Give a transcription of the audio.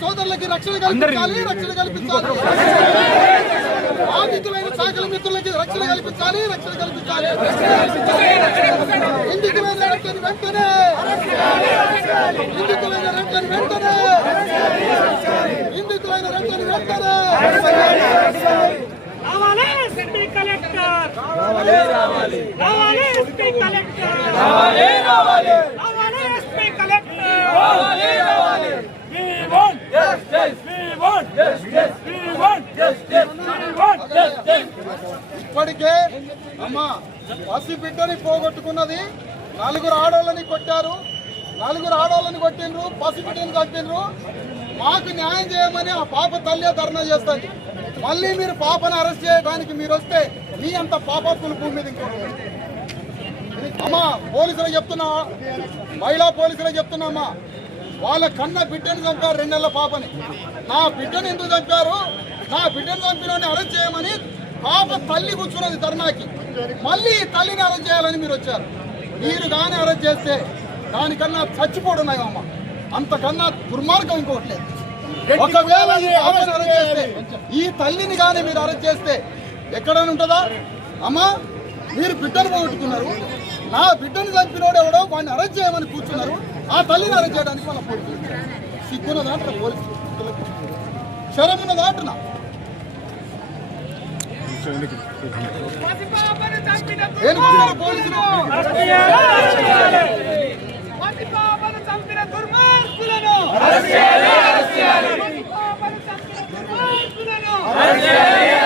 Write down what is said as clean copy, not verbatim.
సోదరులకి రక్షణ కల్పించాలి, రక్షణ కల్పించాలి. బాధితులైన శాఖల మిత్రులకి రక్షణ కల్పించాలి, రక్షణ కల్పించాలి. నిందితులైన రెడ్లను వెంటనే, నిందితులైన రెడ్లను వెంటనే, నిందితులైన రెడ్లను వెంటనే. రావాలి సిటీ కలెక్టర్, రావాలి రావాలి, రావాలి ఎస్పీ కలెక్టర్, రావాలి రావాలి, రావాలి ఎస్పీ కలెక్టర్, రావాలి రావాలి. We want justice, we want justice, we want justice, we want justice. ఇప్పటికే అమ్మా పసిబిడ్డని పోగొట్టుకున్నది, 4 ఆడోళ్ళని కొట్టారు, 4 ఆడోళ్ళని కొట్టిండ్రు, పసిబిడ్డని చంపిండ్రు. మాకు న్యాయం చేయమని ఆ పాప తల్లి ధర్నా చేస్తుంది. మళ్ళీ మీరు పాపను అరెస్ట్ చేయడానికి మీరు వస్తే మీ అంత పాపత్తుల భూమి మీద ఇంకోటి అమ్మా. పోలీసులు చెప్తున్నా, మహిళా పోలీసులు చెప్తున్నామా, వాళ్ళ కన్న బిడ్డను చంపారు 2 నెలల పాపని. నా బిడ్డను ఎందుకు చంపారు, నా బిడ్డను చంపిన అరెస్ట్ చేయమని పాప తల్లి కూర్చున్నది ధర్నాకి. మళ్ళీ తల్లిని అరెస్ట్ చేయాలని మీరు వచ్చారు. మీరు కానీ అరెస్ట్ చేస్తే దానికన్నా చచ్చిపోవడం అమ్మ, అంతకన్నా దుర్మార్గం ఇంకోటి లేదు. ఒకవేళ ఈ తల్లిని కానీ మీరు అరెస్ట్ చేస్తే ఎక్కడైనా ఉంటుందా అమ్మా? మీరు బిడ్డను పోగొట్టుకున్నారు, నా బిడ్డను చంపినోడు ఎవడో వాడిని అరెస్ట్ చేయమని కూర్చున్నారు. ఆ తల్లిని అరెస్ట్ చేయడానికి వాళ్ళ పోలీసులు సిగ్గున్న దాంట్లో పోలీసు శరమున్న దాంట్లో పోలీసులు చంపిన దుర్మార్గులను అరెస్ట్ చేయాలి, అరెస్ట్ చేయాలి. చంపిన దుర్మార్గులను అరెస్ట్ చేయాలి.